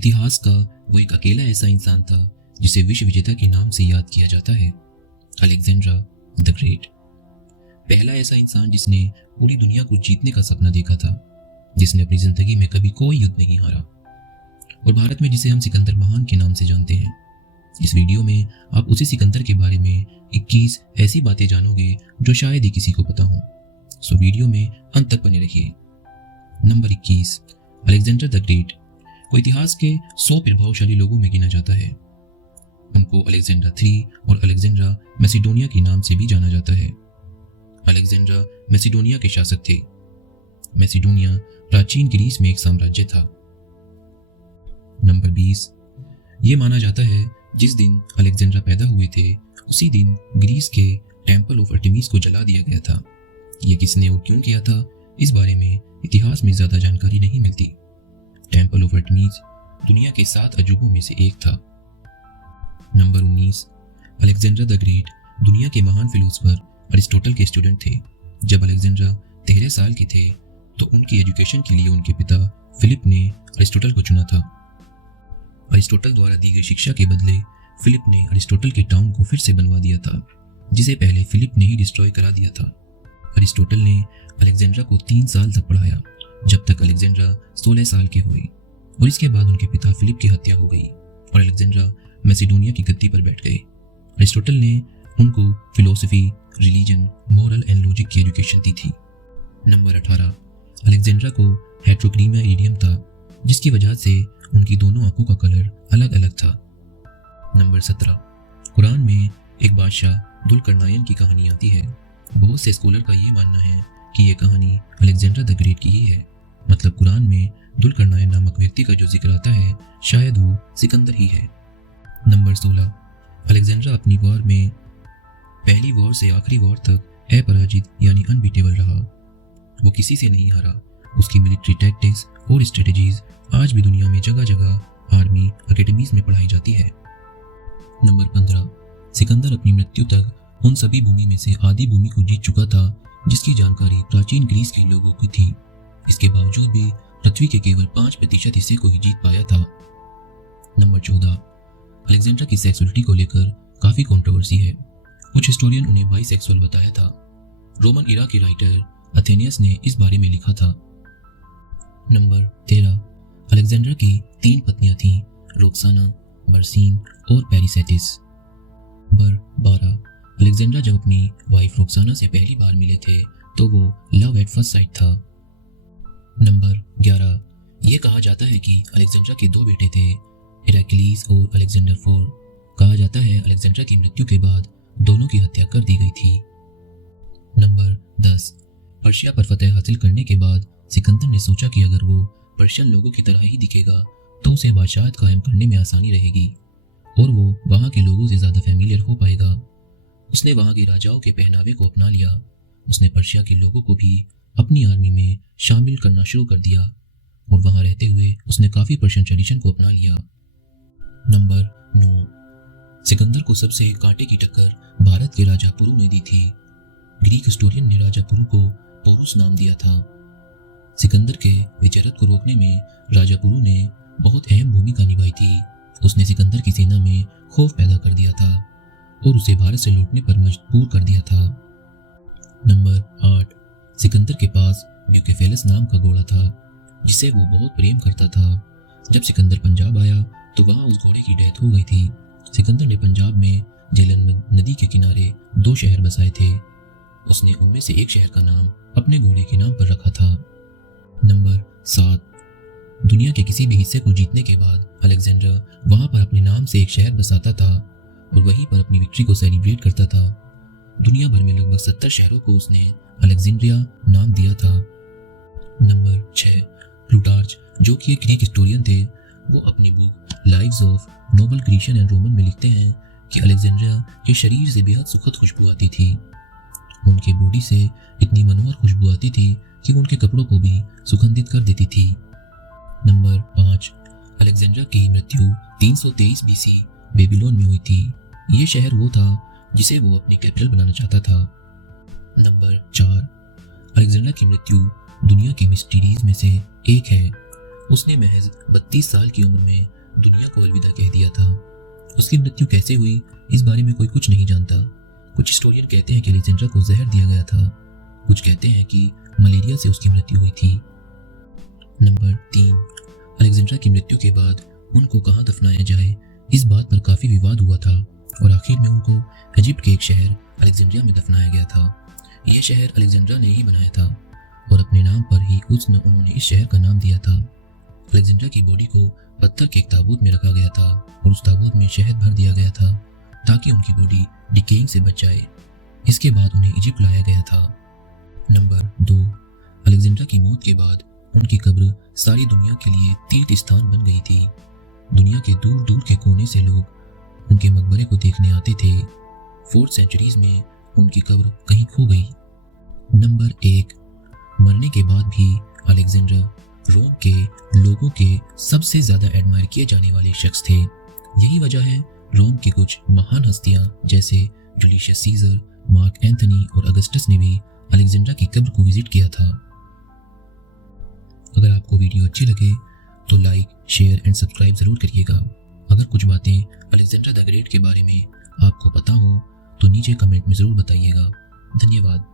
इतिहास का वो एक अकेला ऐसा इंसान था जिसे विश्व विजेता के नाम से याद किया जाता है, अलेक्जेंड्रा द ग्रेट। पहला ऐसा इंसान जिसने पूरी दुनिया को जीतने का सपना देखा था, जिसने अपनी जिंदगी में कभी कोई युद्ध नहीं हारा, और भारत में जिसे हम सिकंदर महान के नाम से जानते हैं। इस वीडियो में आप उसी सिकंदर के बारे में 21 ऐसी बातें जानोगे जो शायद ही किसी को पता हो। सो वीडियो में अंत तक बने रहिए। नंबर 21, अलेक्जेंडर द ग्रेट को इतिहास के 100 प्रभावशाली लोगों में गिना जाता है। उनको अलेक्जेंड्रा III और अलेक्जेंड्रा मैसिडोनिया के नाम से भी जाना जाता है। अलेक्जेंड्रा मैसिडोनिया के शासक थे। मैसिडोनिया प्राचीन ग्रीस में एक साम्राज्य था। नंबर 20, ये माना जाता है जिस दिन अलेक्जेंड्रा पैदा हुए थे उसी दिन ग्रीस के टेम्पल ऑफ आर्टेमिस को जला दिया गया था। ये किसने और क्यों किया था, इस बारे में इतिहास में ज्यादा जानकारी नहीं मिलती। टेम्पल ऑफ आर्टेमिस दुनिया के 7 अजूबों में से एक था। नंबर 19, अलेक्जेंडर द ग्रेट दुनिया के महान फिलोसफर अरिस्टोटल के स्टूडेंट थे। जब अलेक्जेंड्रा 13 साल के थे तो उनकी एजुकेशन के लिए उनके पिता फिलिप ने अरिस्टोटल को चुना था। अरिस्टोटल द्वारा दी गई शिक्षा के बदले फिलिप ने अरिस्टोटल के टाउन को फिर से बनवा दिया था, जिसे पहले फिलिप ने ही डिस्ट्रॉय करा दिया था। अरिस्टोटल ने अलेक्जेंड्रा को 3 साल तक पढ़ाया, जब तक अलेक्जेंड्रा 16 साल के हुए, और इसके बाद उनके पिता फिलिप की हत्या हो गई और अलेक्जेंड्रा मैसिडोनिया की गद्दी पर बैठ गए। अरिस्टोटल ने उनको philosophy, religion, moral and logic की एजुकेशन दी थी। नंबर 18, अलेक्जेंड्रा को हेट्रोक्रीमिया इडियम था, जिसकी वजह से उनकी दोनों आंखों का कलर अलग अलग था। नंबर 17, कुरान में एक बादशाह दुलकरनायन की कहानी आती है। बहुत से स्कॉलर का ये मानना है कि यह कहानी अलेक्जेंड्रा द ग्रेट की ही है। मतलब कुरान में दुलकरनायन नामक व्यक्ति का जो जिक्र आता है शायद वो सिकंदर ही है। नंबर 16, अलेक्जेंड्रा अपनी वॉर में पहली वॉर से आखिरी वॉर तक अपराजित यानी अनबीटेबल रहा। वो किसी से नहीं हारा। उसकी मिलिट्री टैक्टिक्स और स्ट्रेटजीज आज भी दुनिया में जगह जगह आर्मी अकेडमीज में पढ़ाई जाती है। नंबर 15, सिकंदर अपनी मृत्यु तक उन सभी भूमि में से आधी भूमि को जीत चुका था जिसकी जानकारी प्राचीन ग्रीस के लोगों की थी। इसके बावजूद भी पृथ्वी के केवल 5% हिस्से को ही जीत पाया था। नंबर 14, अलेक्जेंड्रा की सेक्सुअलिटी को लेकर काफी कंट्रोवर्सी है। कुछ हिस्टोरियन उन्हें बाइसेक्सुअल बताया था। रोमन इरा के राइटर अथेनियस ने इस बारे में लिखा था। नंबर 13, अलेक्जेंडर की 3 पत्नियां थीं, रोक्साना, बर्सीन और पेरिसेटिस। नंबर 12, अलेक्जेंडर जब अपनी वाइफ रोक्साना से पहली बार मिले थे तो वो लव एट फर्स्ट साइट था। नंबर 11, ये कहा जाता है कि अलेक्जेंडर के 2 बेटे थे, हेराक्लीस और अलेक्जेंडर IV। कहा जाता है अलेक्जेंडर की मृत्यु के बाद दोनों की हत्या कर दी गई थी। नंबर 10, पर्शिया पर फतह हासिल करने के बाद सिकंदर ने सोचा कि अगर वो पर्शियन लोगों की तरह ही दिखेगा तो उसे बादशाहत कायम करने में आसानी रहेगी और वो वहाँ के लोगों से ज़्यादा फैमिलियर हो पाएगा। उसने वहाँ के राजाओं के पहनावे को अपना लिया। उसने पर्शिया के लोगों को भी अपनी आर्मी में शामिल करना शुरू कर दिया और वहाँ रहते हुए उसने काफ़ी पर्शियन ट्रेडिशन को अपना लिया। नंबर 9, सिकंदर को सबसे कांटे की टक्कर भारत के राजा पुरु ने दी थी। ग्रीक हिस्टोरियन ने राजा पुरु को पोरुस नाम दिया था। सिकंदर के विचरत को रोकने में राजा पुरु ने बहुत अहम भूमिका निभाई थी। उसने सिकंदर की सेना में खौफ पैदा कर दिया था और उसे भारत से लौटने पर मजबूर कर दिया था। नंबर 8, सिकंदर के पास ड्यूकेफेलस नाम का घोड़ा था जिसे वो बहुत प्रेम करता था। जब सिकंदर पंजाब आया तो वहाँ उस घोड़े की डेथ हो गई थी। सिकंदर ने पंजाब में झेलम नदी के किनारे 2 शहर बसाए थे। उसने उनमें से एक शहर का नाम अपने घोड़े के नाम पर रखा था। नंबर 7, दुनिया के किसी भी हिस्से को जीतने के बाद अलेक्जेंडर वहां पर अपने नाम से एक शहर बसाता था और वहीं पर अपनी विक्ट्री को सेलिब्रेट करता था। दुनिया भर में लगभग 70 शहरों को उसने अलेक्जेंड्रिया नाम दिया था। नंबर 6, प्लूटार्च जो कि एक ग्रीक हिस्टोरियन थे, वो अपनी book lives of noble Grecian and Roman में लिखते हैं कि अलेक्जेंड्रिया के शरीर से बेहद सुखद खुशबू आती थी। उनके बॉडी से इतनी मनोहर खुशबू आती थी कि उनके कपड़ों को भी सुगंधित कर देती थी। नंबर 5, अलेक्जेंड्रा की मृत्यु 323 BC बेबीलोन में हुई थी। ये शहर वो था जिसे वो अपनी कैपिटल बनाना चाहता था। नंबर 4, अलेक्जेंडर की मृत्यु दुनिया के मिस्टीरीज में से एक है। उसने महज 32 साल की उम्र में दुनिया को अलविदा कह दिया था। उसकी मृत्यु कैसे हुई इस बारे में कोई कुछ नहीं जानता। कुछ हिस्टोरियन कहते हैं कि अलेक्जेंड्रा को जहर दिया गया था, कुछ कहते हैं कि मलेरिया से उसकी मृत्यु हुई थी। नंबर 3, अलेक्जेंड्रा की मृत्यु के बाद उनको कहाँ दफनाया जाए इस बात पर काफी विवाद हुआ था और आखिर में उनको इजिप्ट के एक शहर अलेक्जेंड्रिया में दफनाया गया था। यह शहर अलेक्जेंड्रा ने ही बनाया था और अपने नाम पर ही उन्होंने इस शहर का नाम दिया था। अलेक्जेंड्रा की बॉडी को पत्थर के एक ताबूत में रखा गया था और उस ताबूत में शहद भर दिया गया था ताकि उनकी बॉडी डिकेइंग से बच जाए। इसके बाद उन्हें इजिप्ट लाया गया था। नंबर 2, अलेक्जेंड्रा की मौत के बाद उनकी कब्र सारी दुनिया के लिए तीर्थ स्थान बन गई थी। दुनिया के दूर दूर के कोने से लोग उनके मकबरे को देखने आते थे। 4th सेंचुरीज में उनकी कब्र कहीं खो गई। नंबर 1, मरने के बाद भी अलेक्जेंडर रोम के लोगों के सबसे ज्यादा एडमायर किए जाने वाले शख्स थे। यही वजह है रोम की कुछ महान हस्तियां जैसे जूलियस सीजर, मार्क एंथनी और अगस्टस ने भी अलेक्जेंड्रा की कब्र को विजिट किया था। अगर आपको वीडियो अच्छी लगे तो लाइक, शेयर एंड सब्सक्राइब जरूर करिएगा। अगर कुछ बातें अलेक्जेंड्रा द ग्रेट के बारे में आपको पता हो तो नीचे कमेंट में जरूर बताइएगा। धन्यवाद।